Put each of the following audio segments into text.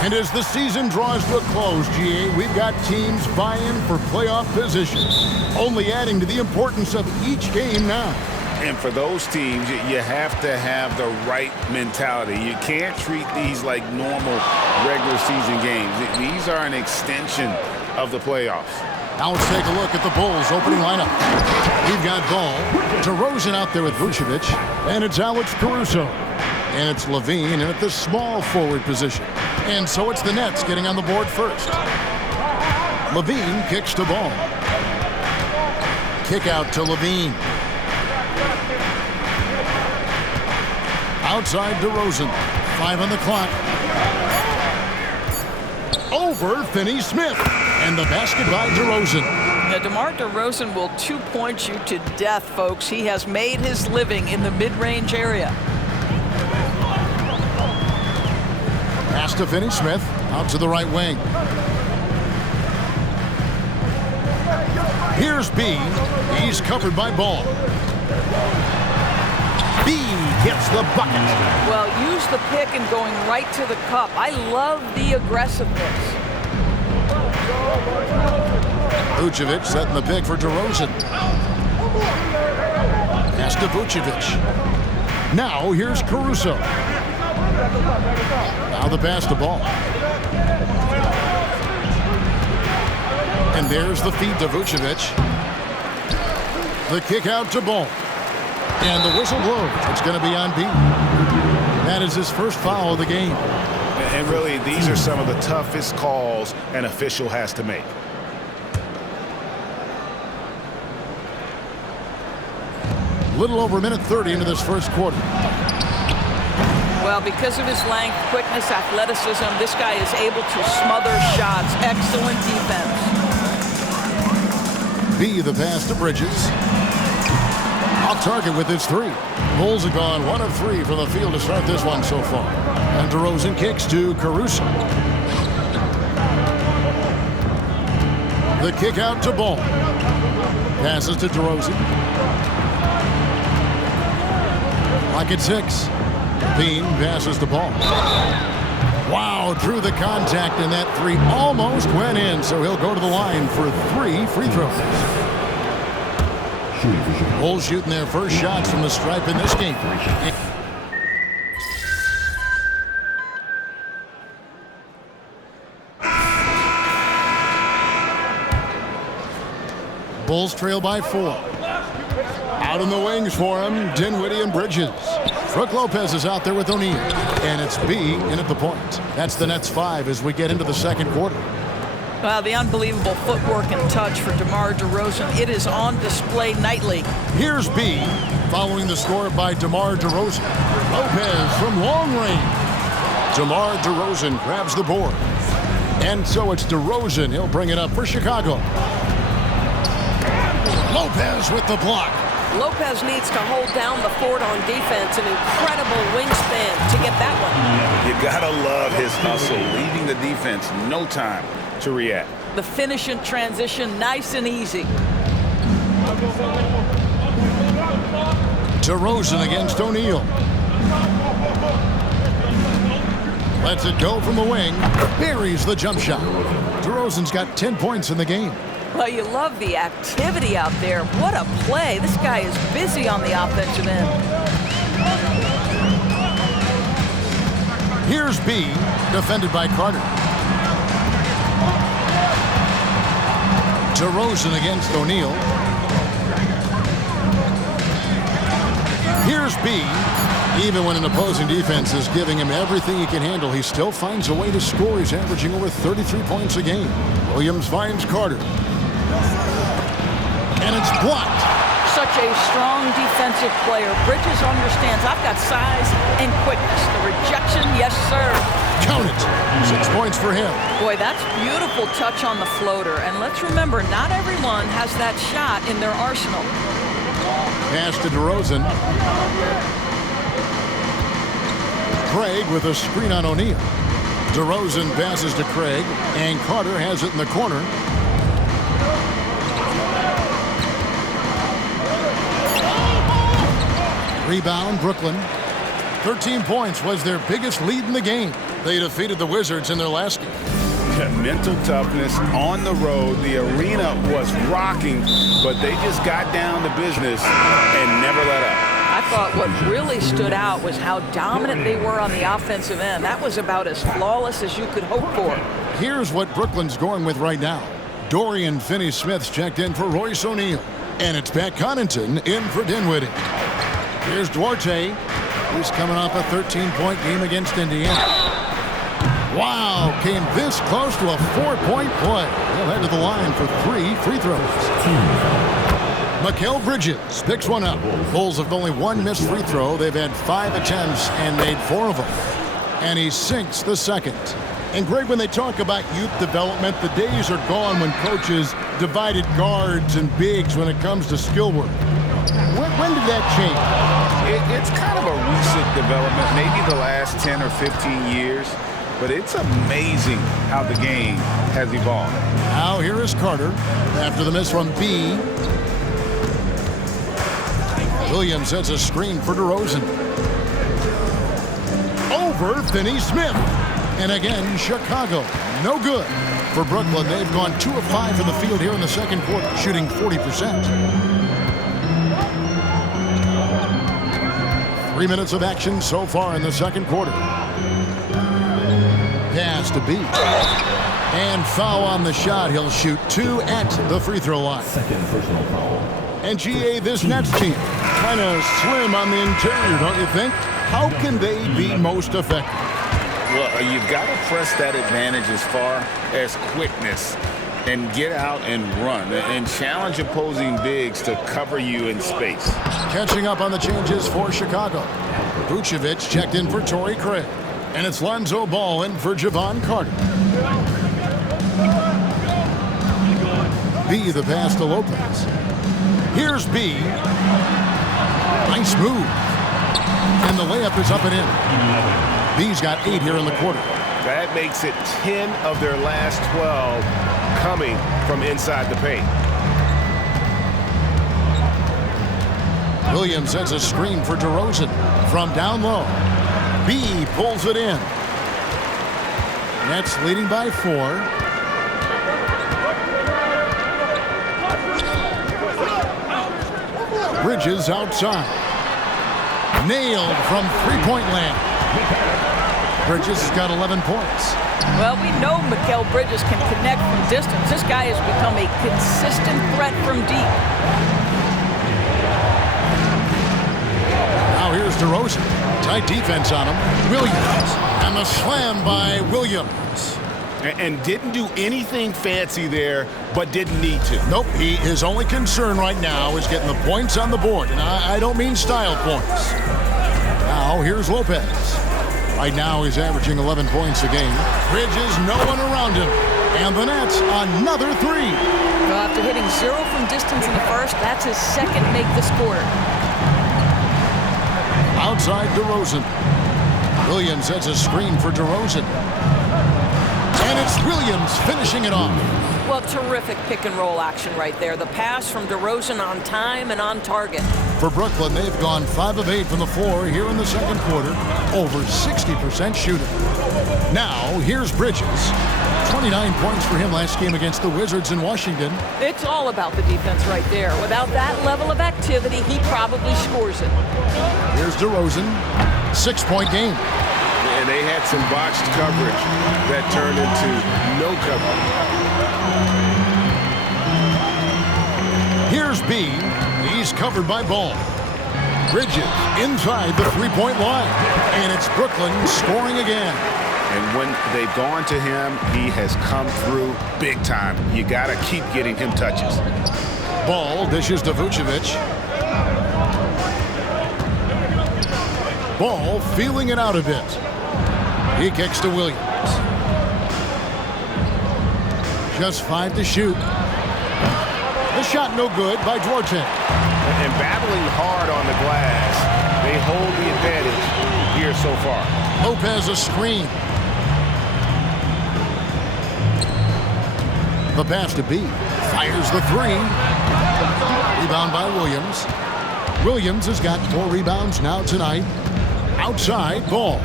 And as the season draws to a close, GA, we've got teams vying for playoff positions, only adding to the importance of each game now. And for those teams, you have to have the right mentality. You can't treat these like normal regular season games. These are an extension of the playoffs. Now let's take a look at the Bulls' opening lineup. We've got Ball, DeRozan out there with Vucevic, and it's Alex Caruso. And it's LaVine in at the small forward position. And so it's the Nets getting on the board first. LaVine kicks to Ball. Kick out to LaVine. Outside DeRozan. 5 on the clock. Over Finney-Smith. And the basket by DeRozan. Now, DeMar DeRozan will two-point you to death, folks. He has made his living in the mid-range area. Pass to Finney-Smith. Out to the right wing. Here's B. He's covered by Ball. B gets the bucket. Well, use the pick and going right to the cup. I love the aggressiveness. Vucevic setting the pick for DeRozan. Pass to Vucevic. Now here's Caruso. Now the pass to Ball. And there's the feed to Vucevic. The kick out to Ball. And the whistle blows. It's going to be on B. That is his first foul of the game. And really, these are some of the toughest calls an official has to make. Little over a minute 30 into this first quarter. Well, because of his length, quickness, athleticism, this guy is able to smother shots. Excellent defense. B, the pass to Bridges. Off target with his 3. Bulls have gone 1 of 3 from the field to start this one so far. And DeRozan kicks to Caruso. The kick out to Ball. Passes to DeRozan. Like it's 6. Bean passes the Ball. Wow, drew the contact, and that 3 almost went in, so he'll go to the line for 3 free throws. Bulls shooting their first shots from the stripe in this game. Bulls trail by 4. Out in the wings for him, Dinwiddie and Bridges. Brook Lopez is out there with O'Neal. And it's B in at the point. That's the Nets 5 as we get into the second quarter. Well, the unbelievable footwork and touch for DeMar DeRozan. It is on display nightly. Here's B, following the score by DeMar DeRozan. Lopez from long range. DeMar DeRozan grabs the board. And so it's DeRozan. He'll bring it up for Chicago. Lopez with the block. Lopez needs to hold down the fort on defense. An incredible wingspan to get that one. You gotta love his hustle, leaving the defense no time to react. The finish in transition, nice and easy. DeRozan against O'Neal. Lets it go from the wing. Buries the jump shot. DeRozan's got 10 points in the game. Well, you love the activity out there. What a play. This guy is busy on the offensive end. Here's B, defended by Carter. DeRozan against O'Neal. Here's B. Even when an opposing defense is giving him everything he can handle, he still finds a way to score. He's averaging over 33 points a game. Williams finds Carter. And it's blocked. Such a strong defensive player. Bridges understands I've got size and quickness. The rejection, yes, sir. Count it. 6 points for him. Boy, that's beautiful touch on the floater. And let's remember, not everyone has that shot in their arsenal. Pass to DeRozan. Craig with a screen on O'Neal. DeRozan passes to Craig, and Carter has it in the corner. Rebound, Brooklyn. 13 points was their biggest lead in the game. They defeated the Wizards in their last game. Mental toughness on the road. The arena was rocking, but they just got down to business and never let up. I thought what really stood out was how dominant they were on the offensive end. That was about as flawless as you could hope for. Here's what Brooklyn's going with right now. Dorian Finney-Smith's checked in for Royce O'Neal. And it's Pat Connaughton in for Dinwiddie. Here's Duarte. He's coming off a 13-point game against Indiana. Wow, came this close to a 4-point play. He'll head to the line for 3 free throws. Mikal Bridges picks one up. Bulls have only 1 missed free throw. They've had 5 attempts and made 4 of them. And he sinks the second. And Greg, when they talk about youth development, the days are gone when coaches divided guards and bigs when it comes to skill work. When did that change? It's kind of a recent development, maybe the last 10 or 15 years. But it's amazing how the game has evolved. Now here is Carter after the miss from B. Williams sets a screen for DeRozan. Over Finney-Smith. And again, Chicago. No good. For Brooklyn, they've gone 2 of 5 from the field here in the second quarter, shooting 40%. 3 minutes of action so far in the second quarter. Pass to beat. And foul on the shot. He'll shoot 2 at the free throw line. Second personal foul. And GA, this Nets team, kind of slim on the interior, don't you think? How can they be most effective? Well, you've got to press that advantage as far as quickness and get out and run and challenge opposing bigs to cover you in space. Catching up on the changes for Chicago. Vucevic checked in for Torrey Craig. And it's Lonzo Ball in for Javon Carter. B the pass to Lopez. Here's B. Nice move. And the layup is up and in. B's got 8 here in the quarter. That makes it 10 of their last 12 coming from inside the paint. Williams sets a screen for DeRozan from down low. B pulls it in. Nets leading by 4. Bridges outside. Nailed from three-point land. Bridges has got 11 points. Well, we know Mikal Bridges can connect from distance. This guy has become a consistent threat from deep. Now here's DeRozan. Tight defense on him. Williams. And the slam by Williams. And didn't do anything fancy there, but didn't need to. Nope. His only concern right now is getting the points on the board. And I don't mean style points. Now here's Lopez. Right now he's averaging 11 points a game. Bridges, no one around him. And the Nets, another 3. Well, after hitting 0 from distance in the first, that's his second make this quarter. Outside DeRozan. Williams sets a screen for DeRozan. And it's Williams finishing it off. Well, terrific pick-and-roll action right there. The pass from DeRozan on time and on target. For Brooklyn, they've gone 5 of 8 from the floor here in the second quarter. Over 60% shooting. Now, here's Bridges. 29 points for him last game against the Wizards in Washington. It's all about the defense right there. Without that level of activity, he probably scores it. Here's DeRozan. 6-point game. And they had some botched coverage that turned into no coverage. Here's B. He's covered by Ball. Bridges inside the three-point line. And it's Brooklyn scoring again. And when they've gone to him, he has come through big time. You got to keep getting him touches. Ball dishes to Vucevic. Ball feeling it out a bit. He kicks to Williams. Just 5 to shoot. The shot no good by Duarte. And battling hard on the glass, they hold the advantage here so far. Lopez a screen. The pass to B. Fires the 3. Rebound by Williams. Williams has got 4 rebounds now tonight. Outside, Ball.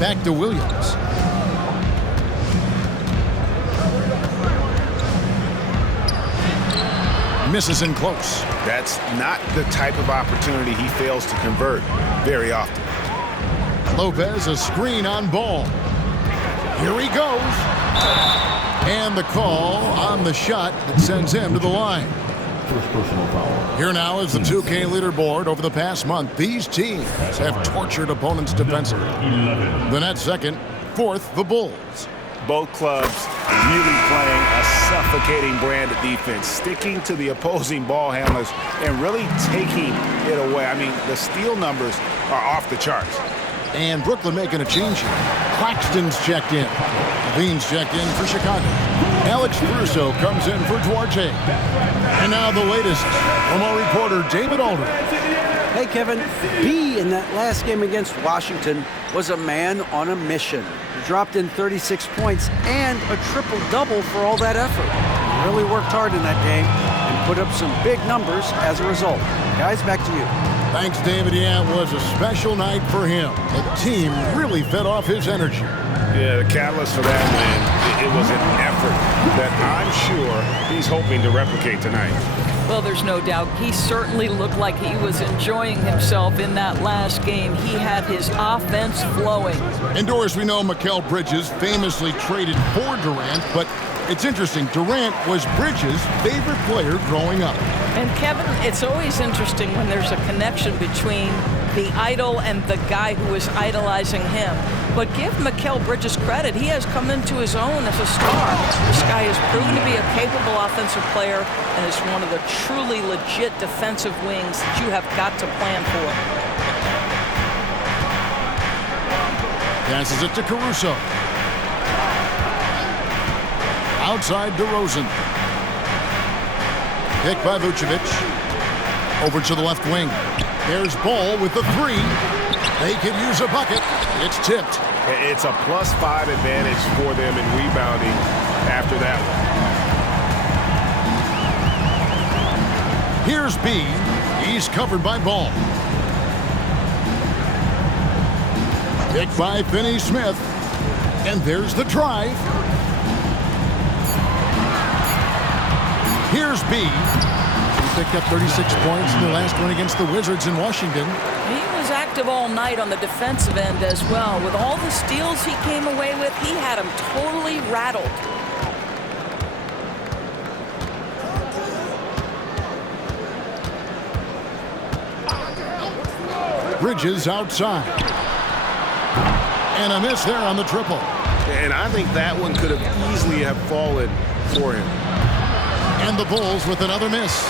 Back to Williams. Misses in close. That's not the type of opportunity he fails to convert very often. Lopez, a screen on Ball. Here he goes. And the call on the shot that sends him to the line. First personal foul. Here now is the 2K leaderboard. Over the past month, these teams have tortured opponents defensively. The Nets second, fourth, the Bulls. Both clubs really playing a suffocating brand of defense, sticking to the opposing ball handlers and really taking it away. I mean, the steal numbers are off the charts. And Brooklyn making a change here. Claxton's checked in. Levine's checked in for Chicago. Alex Caruso comes in for Duarte. And now the latest from our reporter, David Aldridge. Hey, Kevin. B in that last game against Washington was a man on a mission. He dropped in 36 points and a triple-double for all that effort. He really worked hard in that game and put up some big numbers as a result. Guys, back to you. Thanks, David. Yeah, it was a special night for him. The team really fed off his energy. Yeah, the catalyst for that win, it was an effort that I'm sure he's hoping to replicate tonight. Well, there's no doubt. He certainly looked like he was enjoying himself in that last game. He had his offense flowing. Indoors, we know Mikal Bridges famously traded for Durant, but it's interesting. Durant was Bridges' favorite player growing up. And Kevin, it's always interesting when there's a connection between the idol and the guy who is idolizing him. But give Mikal Bridges credit. He has come into his own as a star. This guy has proven to be a capable offensive player and is one of the truly legit defensive wings that you have got to plan for. Passes it to Caruso. Outside DeRozan. Picked by Vucevic. Over to the left wing. There's Ball with the three. They could use a bucket. It's tipped. It's a +5 advantage for them in rebounding after that one. Here's B. He's covered by Ball. Picked by Finney-Smith. And there's the drive. Here's B. He picked up 36 points in the last one against the Wizards in Washington. He was active all night on the defensive end as well. With all the steals he came away with, he had him totally rattled. Bridges outside. And a miss there on the triple. And I think that one could have easily have fallen for him. And the Bulls with another miss.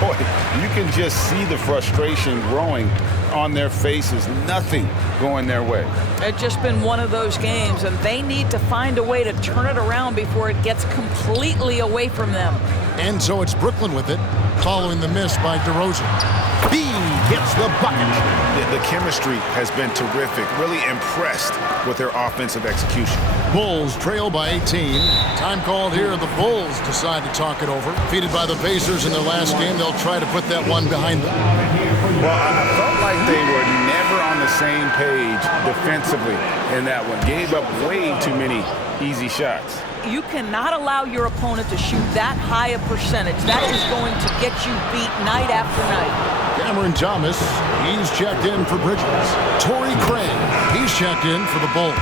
Boy, you can just see the frustration growing on their faces. Nothing going their way. It's just been one of those games, and they need to find a way to turn it around before it gets completely away from them. And so it's Brooklyn with it, following the miss by DeRozan. B gets the bucket. The chemistry has been terrific. Really impressed with their offensive execution. Bulls trail by 18. Time called here. The Bulls decide to talk it over. Defeated by the Pacers in their last game, they'll try to put that one behind them. Well, I felt like they were never on the same page defensively in that one. Gave up way too many easy shots. You cannot allow your opponent to shoot that high a percentage. That is going to get you beat night after night. Cameron Thomas, he's checked in for Bridges. Torrey Craig, he's checked in for the Bulls.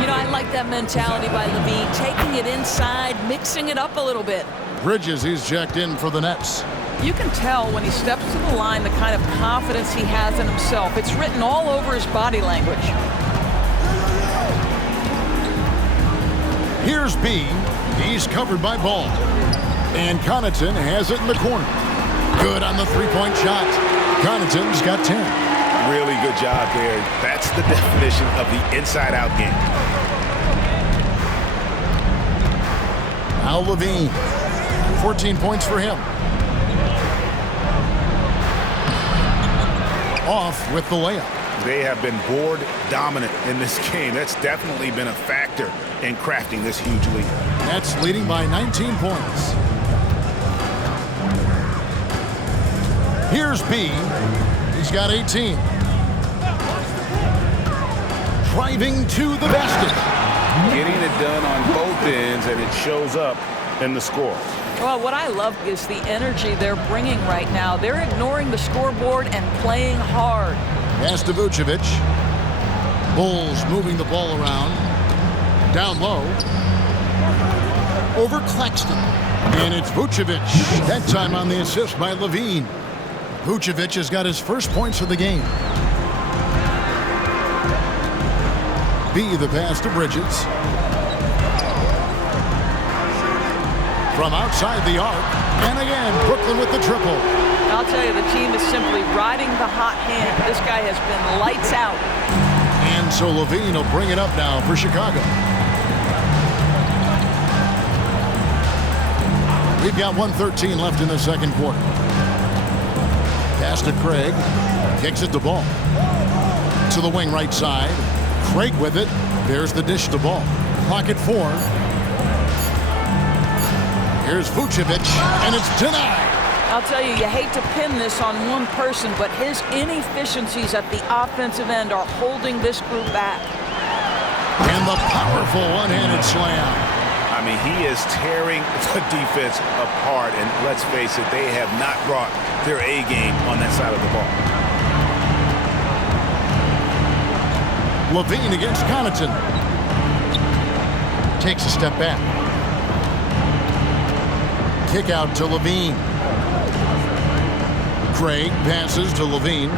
You know, I like that mentality by Levine, taking it inside, mixing it up a little bit. Bridges, he's checked in for the Nets. You can tell when he steps to the line the kind of confidence he has in himself. It's written all over his body language. Here's B. He's covered by Ball. And Connaughton has it in the corner. Good on the three-point shot. Connaughton's got 10. Really good job there. That's the definition of the inside-out game. Now Levine. 14 points for him. Off with the layup. They have been board dominant in this game. That's definitely been a factor in crafting this huge lead. Nets leading by 19 points. Here's B. He's got 18. driving to the basket. Getting it done on both ends, and it shows up in the score. Well, what I love is the energy they're bringing right now. They're ignoring the scoreboard and playing hard. Pass to Vucevic. Bulls moving the ball around. Down low. Over Claxton. And it's Vucevic. That time on the assist by Levine. Vucevic has got his first points of the game. B, the pass to Bridges. From outside the arc. And again, Brooklyn with the triple. I'll tell you, the team is simply riding the hot hand. This guy has been lights out. And so Levine will bring it up now for Chicago. We've got 1:13 left in the second quarter. Pass to Craig. Kicks it to Ball. To the wing right side. Craig with it. There's the dish to Ball. Clock at 4. Here's Vucevic, and it's denied. I'll tell you, you hate to pin this on one person, but his inefficiencies at the offensive end are holding this group back. And the powerful one-handed slam. I mean, he is tearing the defense apart, and let's face it, they have not brought their A game on that side of the ball. Levine against Connaughton. Takes a step back. Kick out to Levine. Craig passes to Levine.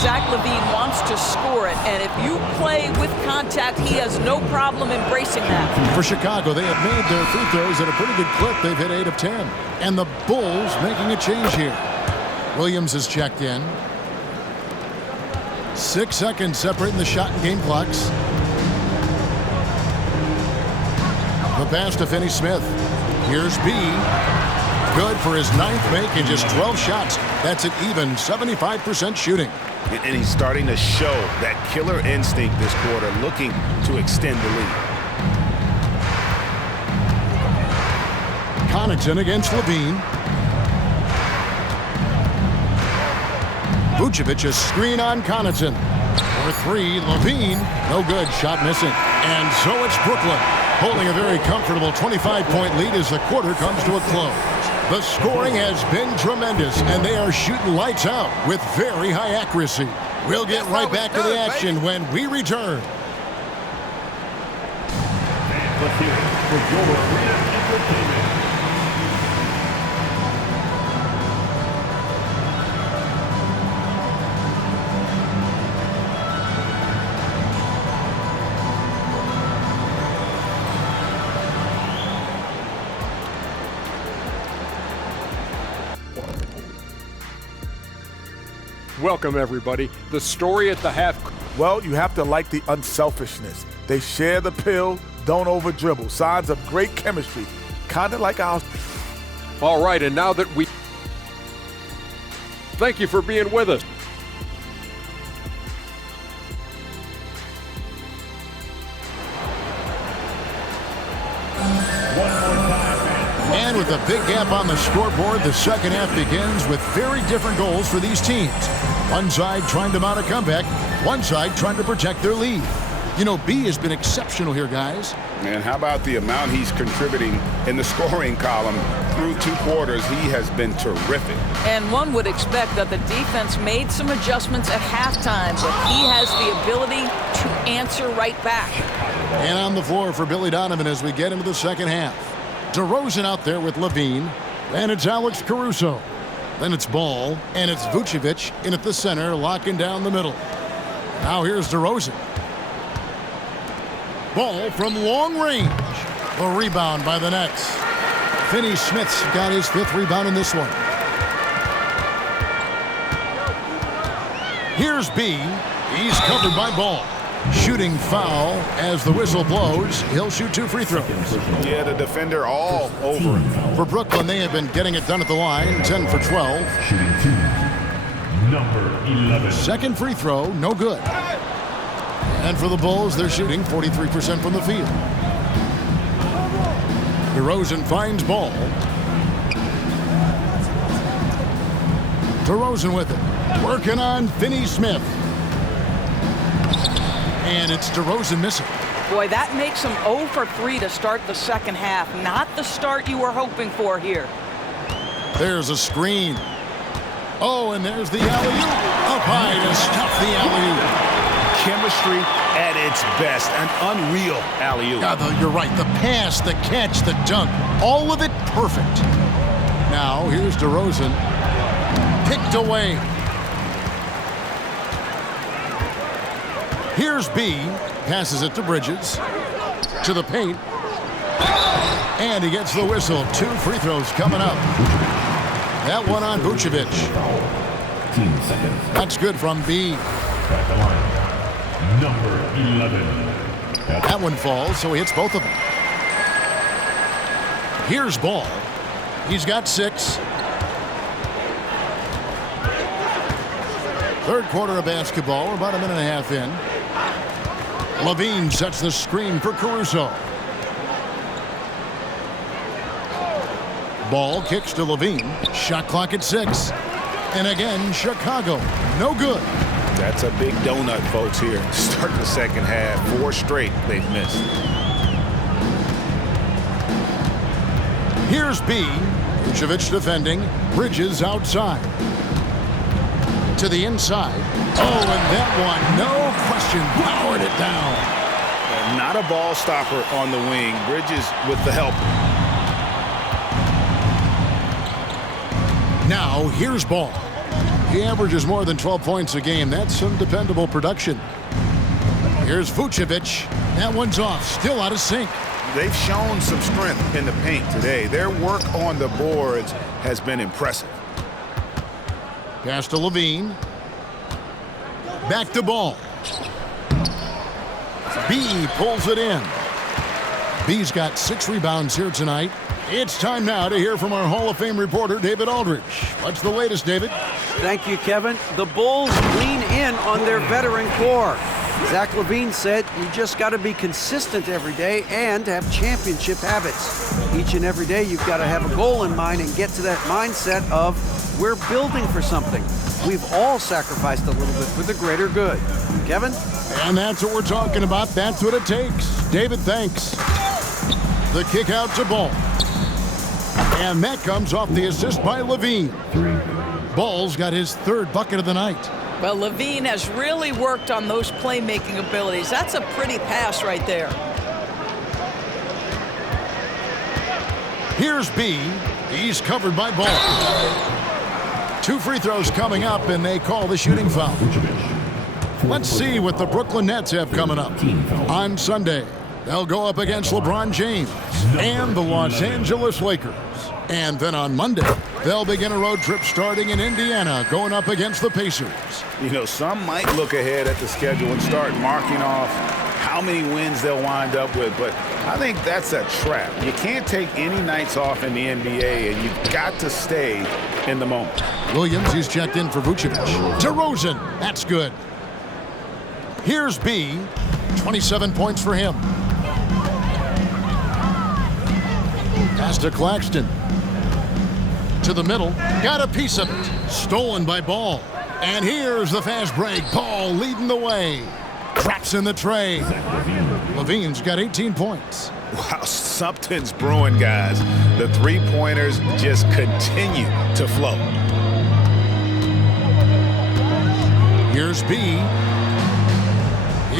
Zach LaVine wants to score it, and if you play with contact, he has no problem embracing that. For Chicago, they have made their free throws at a pretty good clip. They've hit 8 of 10. And the Bulls making a change here. Williams has checked in. 6 seconds separating the shot and game clocks. The pass to Finney Smith. Here's B. Good for his 9th make in just 12 shots. That's an even 75% shooting. And he's starting to show that killer instinct this quarter, looking to extend the lead. Connaughton against Levine. Vucevic, a screen on Connaughton. For 3, Levine, no good, shot missing. And so it's Brooklyn, holding a very comfortable 25-point lead as the quarter comes to a close. The scoring has been tremendous, and they are shooting lights out with very high accuracy. We'll get right back to the action when we return. Let's hear it for your Arena Entertainment. Welcome, everybody. The story at the half. Well, you have to like the unselfishness. They share the pill, don't over dribble. Signs of great chemistry, kind of like ours. All right, and now that we. Thank you for being with us. And with a big gap on the scoreboard, the second half begins with very different goals for these teams. One side trying to mount a comeback, one side trying to protect their lead. You know, B has been exceptional here, guys. And how about the amount he's contributing in the scoring column through 2 quarters? He has been terrific. And one would expect that the defense made some adjustments at halftime, but he has the ability to answer right back. And on the floor for Billy Donovan as we get into the second half. DeRozan out there with Levine, and it's Alex Caruso. Then it's Ball, and it's Vucevic in at the center, locking down the middle. Now here's DeRozan. Ball from long range. The rebound by the Nets. Finney Smith's got his 5th rebound in this one. Here's B. He's covered by Ball. Shooting foul as the whistle blows. He'll shoot 2 free throws. Yeah, the defender all over him. For Brooklyn, they have been getting it done at the line. 10 for 12. Shooting 2, number 11. Second free throw, no good. And for the Bulls, they're shooting 43% from the field. DeRozan finds Ball. DeRozan with it. Working on Finney Smith. And it's DeRozan missing. Boy, that makes him 0 for 3 to start the second half. Not the start you were hoping for here. There's a screen. Oh, and there's the alley-oop. Up high to stuff the alley-oop. Chemistry at its best. An unreal alley-oop. You're right. The pass, the catch, the dunk. All of it perfect. Now, here's DeRozan. Picked away. Here's B. Passes it to Bridges. To the paint. And he gets the whistle. 2 free throws coming up. That one on Vucevic. 15 seconds. That's good from B. At the line, number 11. That one falls, so he hits both of them. Here's Ball. He's got 6. Third quarter of basketball. We're about a minute and a half in. LaVine sets the screen for Caruso. Ball kicks to LaVine. Shot clock at 6. And again, Chicago. No good. That's a big donut, folks, here. Start the second half. 4 straight they've missed. Here's B. Vucevic defending. Bridges outside. To the inside. Oh, and that one, no question, powered it down. Not a ball stopper on the wing. Bridges with the help. Now, here's Ball. He averages more than 12 points a game. That's some dependable production. Here's Vucevic. That one's off, still out of sync. They've shown some strength in the paint today. Their work on the boards has been impressive. Pass to LaVine. Back to Ball. B pulls it in. B's got 6 rebounds here tonight. It's time now to hear from our Hall of Fame reporter, David Aldridge. What's the latest, David? Thank you, Kevin. The Bulls lean in on their veteran core. Zach LaVine said you just got to be consistent every day and have championship habits. Each and every day you've got to have a goal in mind and get to that mindset of we're building for something. We've all sacrificed a little bit for the greater good. Kevin? And that's what we're talking about. That's what it takes. David, thanks. The kick out to Ball. And that comes off the assist by LaVine. Ball's got his 3rd bucket of the night. Well, LaVine has really worked on those playmaking abilities. That's a pretty pass right there. Here's B. He's covered by Ball. 2 free throws coming up, and they call the shooting foul. Let's see what the Brooklyn Nets have coming up. On Sunday, they'll go up against LeBron James and the Los Angeles Lakers. And then on Monday, they'll begin a road trip starting in Indiana, going up against the Pacers. You know, some might look ahead at the schedule and start marking off how many wins they'll wind up with, but I think that's a trap. You can't take any nights off in the NBA, and you've got to stay in the moment. Williams, he's checked in for Vucevic. DeRozan, that's good. Here's B, 27 points for him. Pass to Claxton. To the middle, got a piece of it. Stolen by Ball. And here's the fast break. Ball leading the way. Traps in the tray. LaVine's got 18 points. Wow, something's brewing, guys. The 3-pointers just continue to flow. Here's B.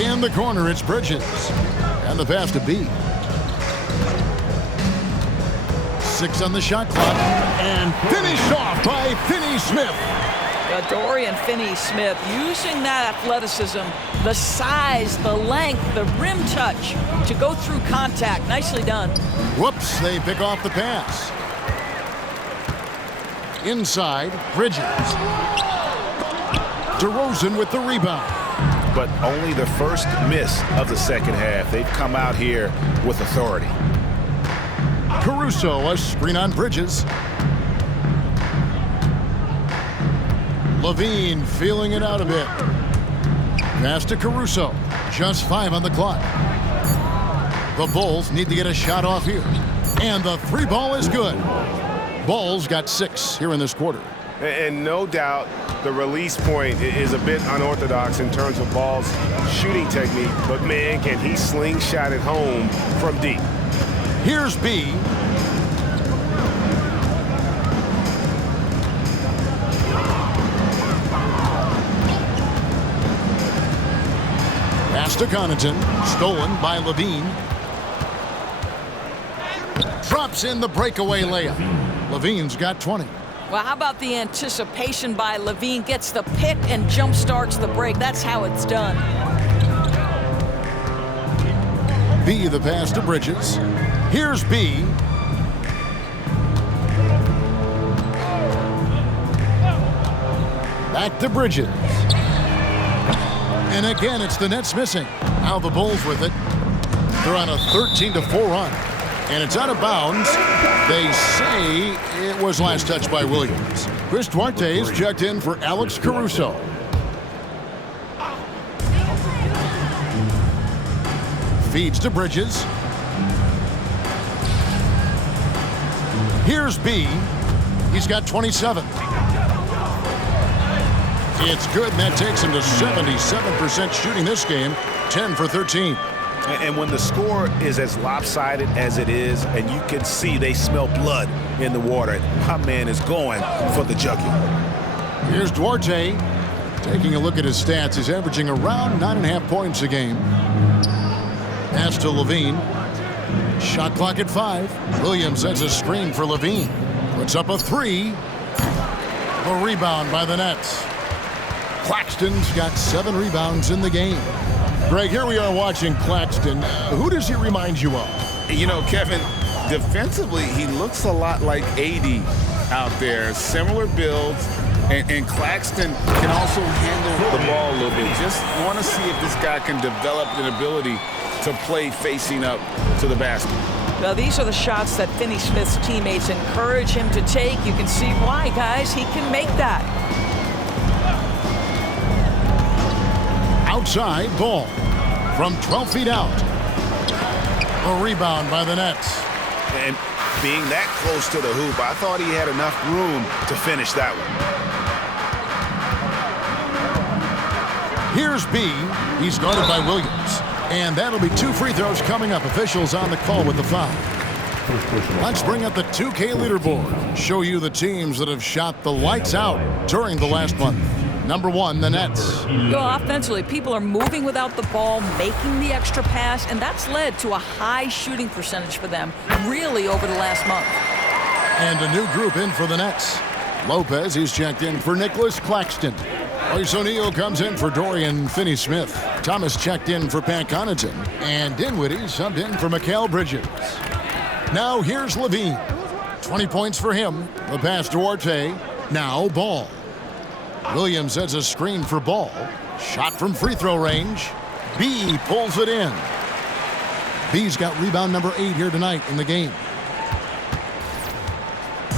In the corner, it's Bridges. And the pass to B. 6 on the shot clock. And finished off by Finney-Smith. Dorian Finney-Smith using that athleticism, the size, the length, the rim touch to go through contact. Nicely done. Whoops, they pick off the pass. Inside, Bridges. DeRozan with the rebound. But only the first miss of the second half. They've come out here with authority. Caruso, a screen on Bridges. LaVine feeling it out a bit. Pass to Caruso. Just 5 on the clock. The Bulls need to get a shot off here. And the 3 ball is good. Bulls got 6 here in this quarter. And no doubt the release point is a bit unorthodox in terms of Ball's shooting technique, but man, can he slingshot it home from deep. Here's B. Pass to Connaughton, stolen by Levine. Drops in the breakaway layup. Levine's got 20. Well, how about the anticipation by Levine? Gets the pick and jump starts the break. That's how it's done. B, the pass to Bridges. Here's B. Back to Bridges. And again, it's the Nets missing. Now the Bulls with it. They're on a 13-4 run. And it's out of bounds. They say it was last touched by Williams. Chris Duarte is checked in for Alex Caruso. Feeds to Bridges. Here's B. He's got 27. It's good, and that takes him to 77% shooting this game, 10 for 13. And when the score is as lopsided as it is, and you can see they smell blood in the water, my man is going for the jugular. Here's Duarte. Taking a look at his stats, he's averaging around 9.5 points a game. Pass to Levine. Shot clock at 5. Williams sends a screen for Levine. Puts up a 3. A rebound by the Nets. Claxton's got 7 rebounds in the game. Greg, here we are watching Claxton. Who does he remind you of? You know, Kevin, defensively, he looks a lot like AD out there. Similar builds, and Claxton can also handle the ball a little bit. Just want to see if this guy can develop an ability to play facing up to the basket. Well, these are the shots that Finney Smith's teammates encourage him to take. You can see why, guys. He can make that. Outside, Ball from 12 feet out. A rebound by the Nets. And being that close to the hoop, I thought he had enough room to finish that one. Here's B. He's guarded by Williams. And that'll be 2 free throws coming up. Officials on the call with the foul. Let's bring up the 2K leaderboard. Show you the teams that have shot the lights out during the last month. Number 1, the Nets. Well, offensively, people are moving without the ball, making the extra pass, and that's led to a high shooting percentage for them, really, over the last month. And a new group in for the Nets. Lopez, he's checked in for Nicholas Claxton. Royce O'Neal comes in for Dorian Finney-Smith. Thomas checked in for Pat Connaughton. And Dinwiddie subbed in for Mikal Bridges. Now here's Levine. 20 points for him. The pass to Duarte. Now Ball. Williams sets a screen for Ball. Shot from free throw range. B pulls it in. B's got rebound number 8 here tonight in the game.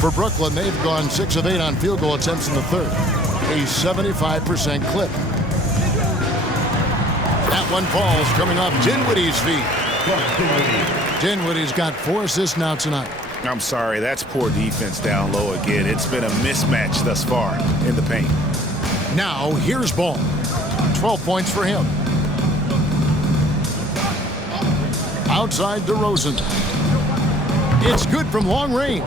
For Brooklyn, they've gone 6 of 8 on field goal attempts in the third. A 75% clip. That one falls coming off Dinwiddie's feet. Dinwiddie's got 4 assists now tonight. I'm sorry, that's poor defense down low again. It's been a mismatch thus far in the paint. Now, here's Ball. 12 points for him. Outside DeRozan. It's good from long range.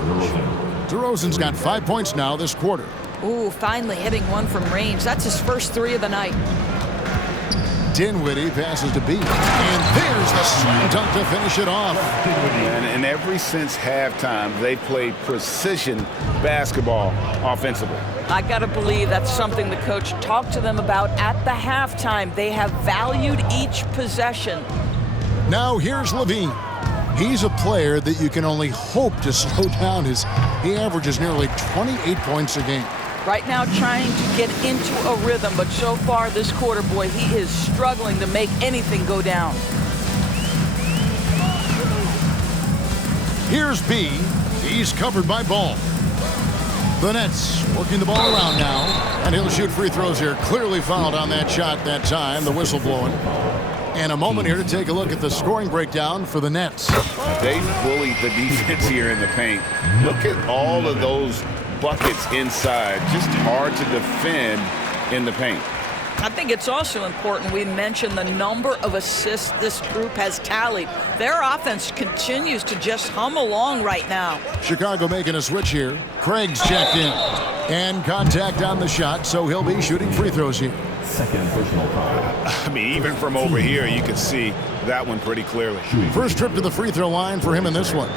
DeRozan's got 5 points now this quarter. Ooh, finally hitting one from range. That's his first 3 of the night. Dinwiddie passes to B. And there's the slam dunk to finish it off. And ever since halftime, they played precision basketball offensively. I got to believe that's something the coach talked to them about at the halftime. They have valued each possession. Now here's Levine. He's a player that you can only hope to slow down. He averages nearly 28 points a game. Right now trying to get into a rhythm, but so far this quarter, boy, he is struggling to make anything go down. Here's B. He's covered by Ball. The Nets working the ball around now, and he'll shoot free throws here. Clearly fouled on that shot that time, the whistle blowing. And a moment here to take a look at the scoring breakdown for the Nets. They bullied the defense here in the paint. Look at all of those buckets inside. Just hard to defend in the paint. I think it's also important we mention the number of assists this group has tallied. Their offense continues to just hum along right now. Chicago making a switch here. Craig's checked in. And contact on the shot, so he'll be shooting free throws here. Second personal foul. I mean, even from over here, you can see that one pretty clearly. First trip to the free throw line for him in this one.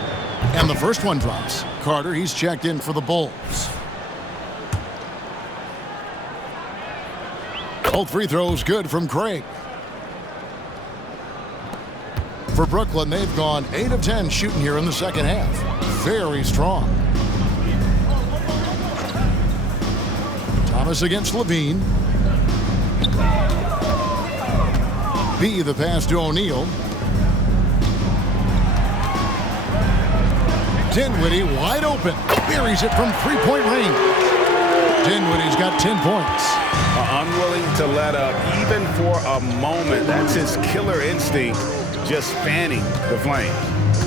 And the first one drops. Carter, he's checked in for the Bulls. Both free throws good from Craig. For Brooklyn, they've gone 8 of 10 shooting here in the second half. Very strong. Thomas against Levine. B the pass to O'Neal. Dinwiddie wide open. Buries it from three-point range. Dinwiddie's got 10 points. Unwilling to let up even for a moment. That's his killer instinct, just fanning the flames.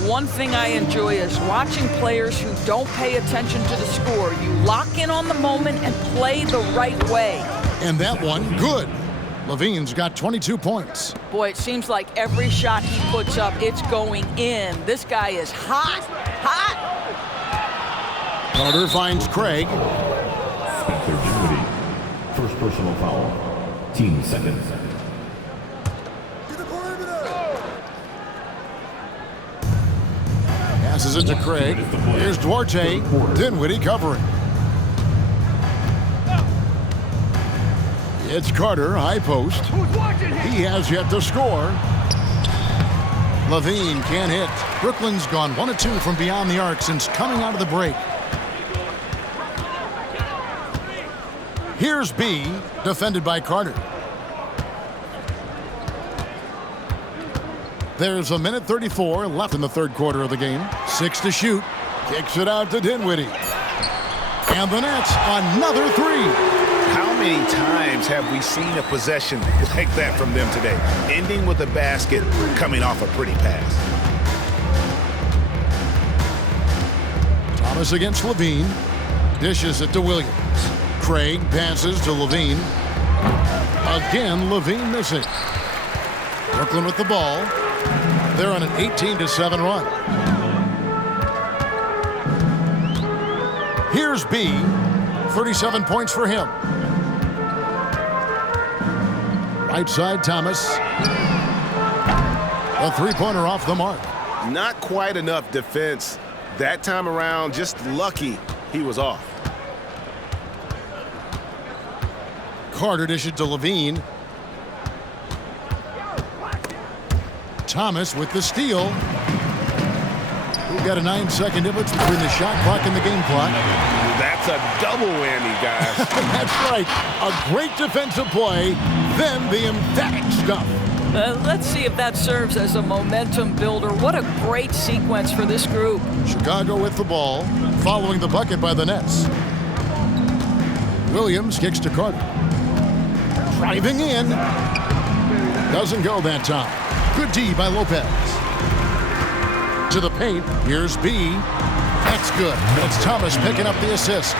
One thing I enjoy is watching players who don't pay attention to the score. You lock in on the moment and play the right way. And that one, good. Levine's got 22 points. Boy, it seems like every shot he puts up, it's going in. This guy is hot, hot. Carter finds Craig. Spencer Dinwiddie. First personal foul. Team second. Passes it to Craig. Here's Duarte. Dinwiddie covering. It's Carter, high post. He has yet to score. Levine can't hit. Brooklyn's gone 1 of 2 from beyond the arc since coming out of the break. Here's B, defended by Carter. There's a minute 34 left in the third quarter of the game. 6 to shoot. Kicks it out to Dinwiddie. And the Nets, another 3. How many times have we seen a possession like that from them today? Ending with a basket, coming off a pretty pass. Thomas against Levine. Dishes it to Williams. Craig passes to Levine. Again, Levine missing. Brooklyn with the ball. They're on an 18-7 run. Here's B. 37 points for him. Right side, Thomas. A three-pointer off the mark. Not quite enough defense that time around. Just lucky he was off. Carter dishes to Levine. Thomas with the steal. We've got a 9-second difference between the shot clock and the game clock. That's a double whammy, guys. That's right. A great defensive play, then the emphatic stuff. Let's see if that serves as a momentum builder. What a great sequence for this group. Chicago with the ball, following the bucket by the Nets. Williams kicks to Carter. Driving in. Doesn't go that time. Good D by Lopez. To the paint. Here's B. That's good. It's Thomas picking up the assist.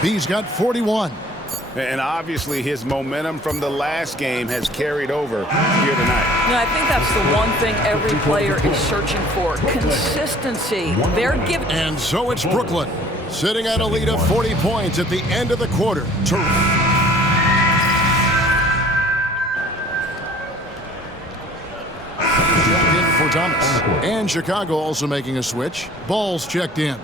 B's got 41. And obviously his momentum from the last game has carried over here tonight. I think that's the one thing every player is searching for. Consistency. They're giving. And so it's Brooklyn, sitting at a lead of 40 points at the end of the quarter. For Thomas. And Chicago also making a switch. Ball's checked in.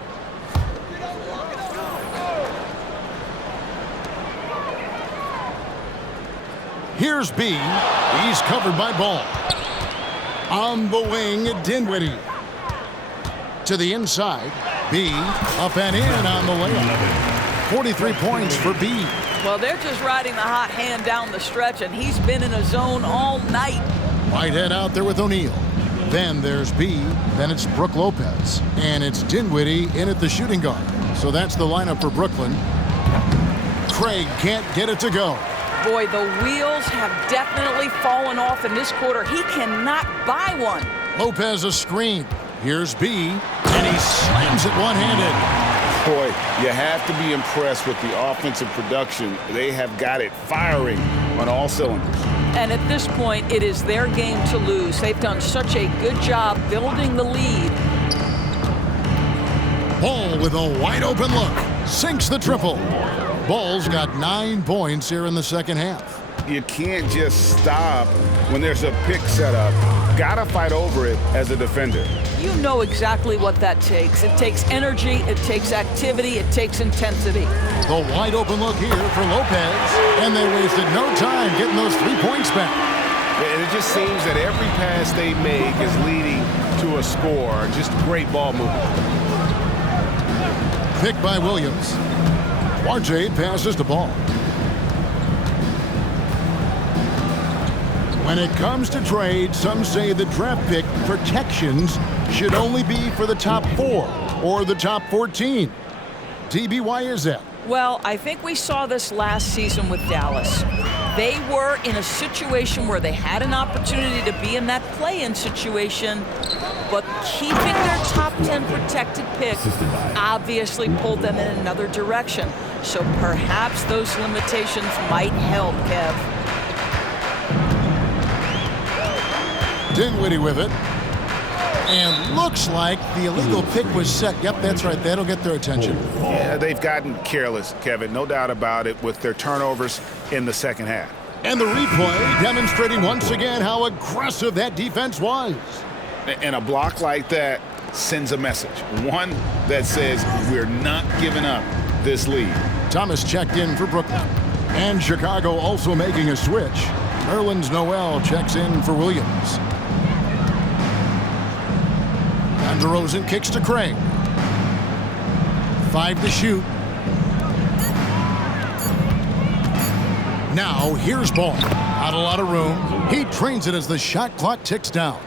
Here's B. He's covered by Ball. On the wing, Dinwiddie. To the inside. B. Up and in on the layup. 43 points for B. Well, they're just riding the hot hand down the stretch, and he's been in a zone all night. Whitehead out there with O'Neal. Then there's B. Then it's Brook Lopez. And it's Dinwiddie in at the shooting guard. So that's the lineup for Brooklyn. Craig can't get it to go. Boy, the wheels have definitely fallen off in this quarter. He cannot buy one. Lopez a screen. Here's B. And he slams it one-handed. Boy, you have to be impressed with the offensive production. They have got it firing on all cylinders. And at this point, it is their game to lose. They've done such a good job building the lead. Ball with a wide open look. Sinks the triple. Ball's got 9 points here in the second half. You can't just stop when there's a pick set up. Gotta fight over it as a defender. You know exactly what that takes. It takes energy, it takes activity, it takes intensity. The wide open look here for Lopez. And they wasted no time getting those 3 points back. And it just seems that every pass they make is leading to a score. Just great ball movement. Pick by Williams. Duarte passes the ball. When it comes to trade, some say the draft pick protections should only be for the top 4 or the top 14. TB, why is that? Well, I think we saw this last season with Dallas. They were in a situation where they had an opportunity to be in that play-in situation, but keeping their top 10 protected pick obviously pulled them in another direction. So perhaps those limitations might help, Kev. Dinwiddie with it. And looks like the illegal pick was set. Yep, that's right. That'll get their attention. Yeah, they've gotten careless, Kevin. No doubt about it with their turnovers in the second half. And the replay demonstrating once again how aggressive that defense was. And a block like that sends a message. One that says we're not giving up this lead. Thomas checked in for Brooklyn. And Chicago also making a switch. Nerlens Noel checks in for Williams. And DeRozan kicks to Craig. 5 to shoot. Now here's Ball. Not a lot of room. He trains it as the shot clock ticks down.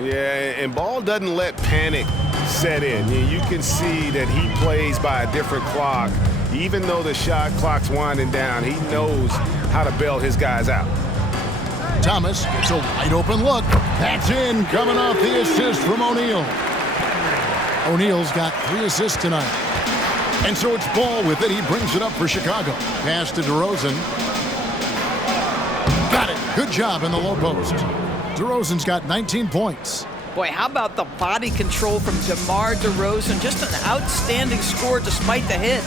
Yeah, and Ball doesn't let panic set in. You can see that he plays by a different clock. Even though the shot clock's winding down, he knows how to bail his guys out. Thomas gets a wide open look. That's in, coming off the assist from O'Neal. O'Neal's got 3 assists tonight. And so it's Ball with it. He brings it up for Chicago. Pass to DeRozan. Got it. Good job in the low post. DeRozan's got 19 points. Boy, how about the body control from DeMar DeRozan? Just an outstanding score despite the hit.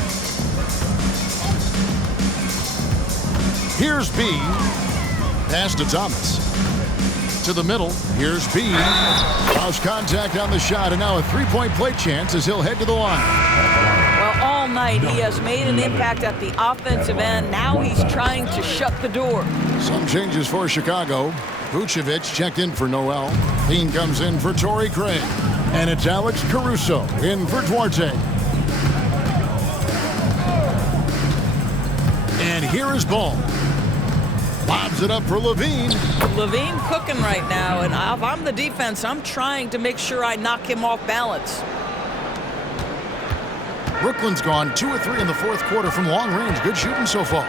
Here's B. Pass to Thomas. To the middle. Here's B. Lost contact on the shot, and now a 3-point play chance as he'll head to the line. Well, all night he has made an impact at the offensive end. Now he's trying to shut the door. Some changes for Chicago. Vucevic checked in for Noel. Dean comes in for Torrey Craig. And it's Alex Caruso in for Duarte. And here is Ball. Lobs it up for Levine. Levine cooking right now, and if I'm the defense, I'm trying to make sure I knock him off balance. Brooklyn's gone 2 of 3 in the fourth quarter from long range. Good shooting so far.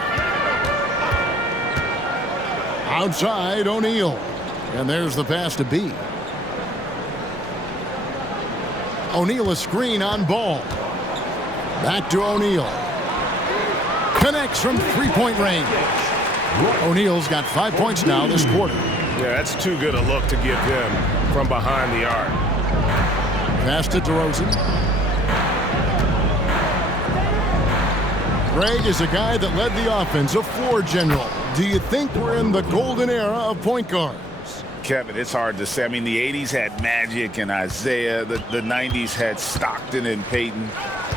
Outside, O'Neal. And there's the pass to B. O'Neal a screen on Ball. Back to O'Neal. Connects from 3-point range. O'Neal's got 5 points now this quarter. Yeah, that's too good a look to give him from behind the arc. Pass to DeRozan. Craig is a guy that led the offense, a floor general. Do you think we're in the golden era of point guards? Kevin, it's hard to say. I mean, the 80s had Magic and Isaiah. The 90s had Stockton and Peyton.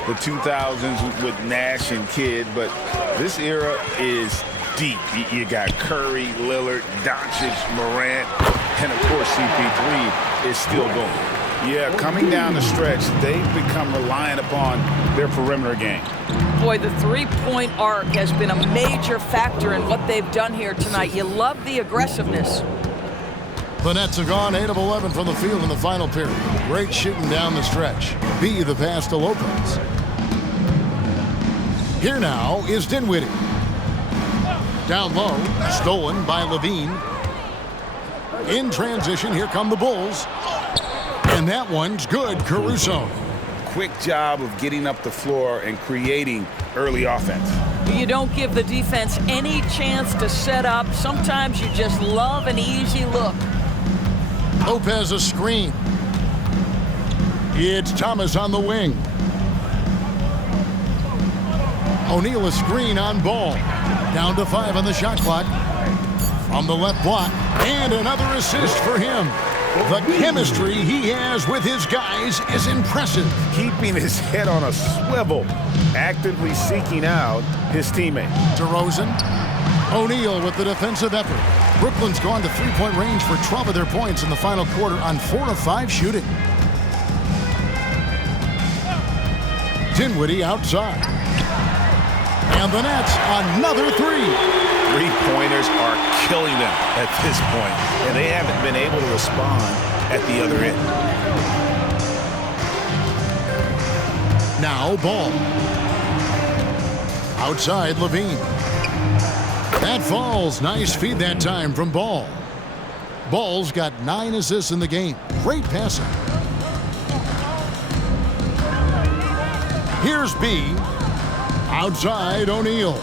The 2000s with Nash and Kidd. But this era is deep. You got Curry, Lillard, Doncic, Morant, and of course CP3 is still going. Yeah, coming down the stretch, they've become reliant upon their perimeter game. Boy, the 3-point arc has been a major factor in what they've done here tonight. You love the aggressiveness. The Nets have gone 8 of 11 from the field in the final period. Great shooting down the stretch. B the pass to Lopez. Here now is Dinwiddie. Down low, stolen by Levine. In transition, here come the Bulls. And that one's good, Caruso. quick job of getting up the floor and creating early offense. You don't give the defense any chance to set up. Sometimes you just love an easy look. Lopez a screen. It's Thomas on the wing. O'Neal a screen on Ball. Down to 5 on the shot clock. From the left block. And another assist for him. The chemistry he has with his guys is impressive. Keeping his head on a swivel, actively seeking out his teammate. DeRozan. O'Neal with the defensive effort. Brooklyn's gone to three-point range for 12 of their points in the final quarter on 4 of 5 shooting. Dinwiddie outside. And the Nets, another three. Three-pointers are killing them at this point, and they haven't been able to respond at the other end. Now Ball. Outside Levine. That falls. Nice feed that time from Ball. Ball's got 9 assists in the game. Great passing. Here's B. Outside O'Neal.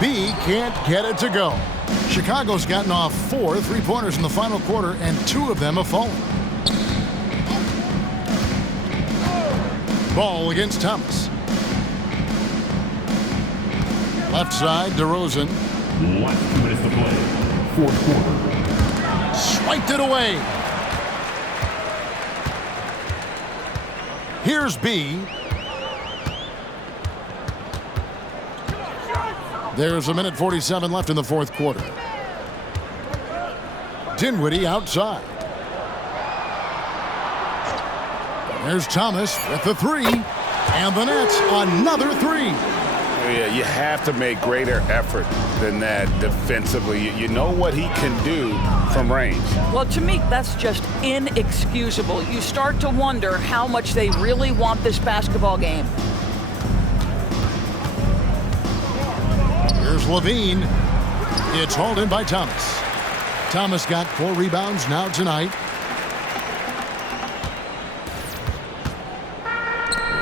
B can't get it to go. Chicago's gotten off 4 3-pointers in the final quarter, and 2 of them have fallen. Ball against Thomas. Left side, DeRozan. Last 2 minutes to play. Fourth quarter. Swiped it away. Here's B. There's a minute 47 left in the fourth quarter. Dinwiddie outside. There's Thomas with the 3. And the Nets, another 3. Yeah, you have to make greater effort than that defensively. You know what he can do from range. Well, to me, that's just inexcusable. You start to wonder how much they really want this basketball game. Here's Levine. It's hauled in by Thomas. Thomas got 4 rebounds now tonight.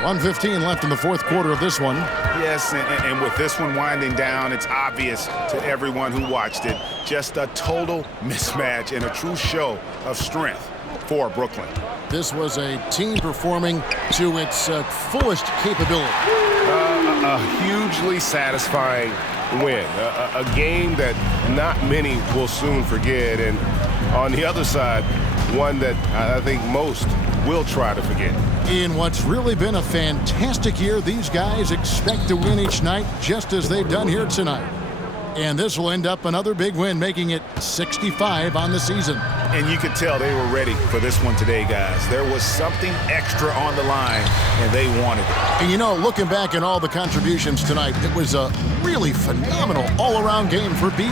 1:15 left in the fourth quarter of this one. Yes, and with this one winding down, it's obvious to everyone who watched it. Just a total mismatch and a true show of strength for Brooklyn. This was a team performing to its fullest capability. A hugely satisfying win. A game that not many will soon forget. And on the other side, one that I think most will try to forget. In what's really been a fantastic year, these guys expect to win each night just as they've done here tonight. And this will end up another big win, making it 65 on the season. And you could tell they were ready for this one today, guys. There was something extra on the line, and they wanted it. And you know, looking back at all the contributions tonight, it was a really phenomenal all-around game for B.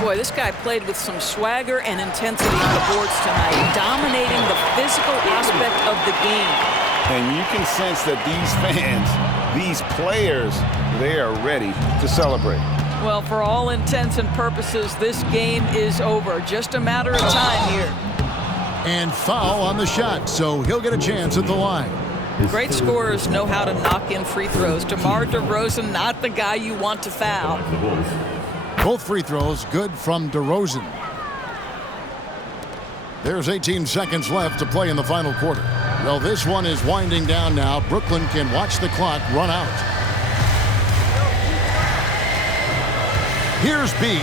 Boy, this guy played with some swagger and intensity on the boards tonight, dominating the physical aspect of the game. And you can sense that these fans, these players, they are ready to celebrate. Well, for all intents and purposes, this game is over. Just a matter of time here. And foul on the shot, so he'll get a chance at the line. Great scorers know how to knock in free throws. DeMar DeRozan, not the guy you want to foul. Both free throws good from DeRozan. There's 18 seconds left to play in the final quarter. Well, this one is winding down now. Brooklyn can watch the clock run out. Here's B.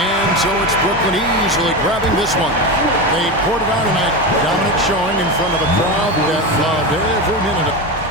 And so it's Brooklyn easily grabbing this one. They poured it out tonight. Dominant showing in front of a crowd that loved every minute of it.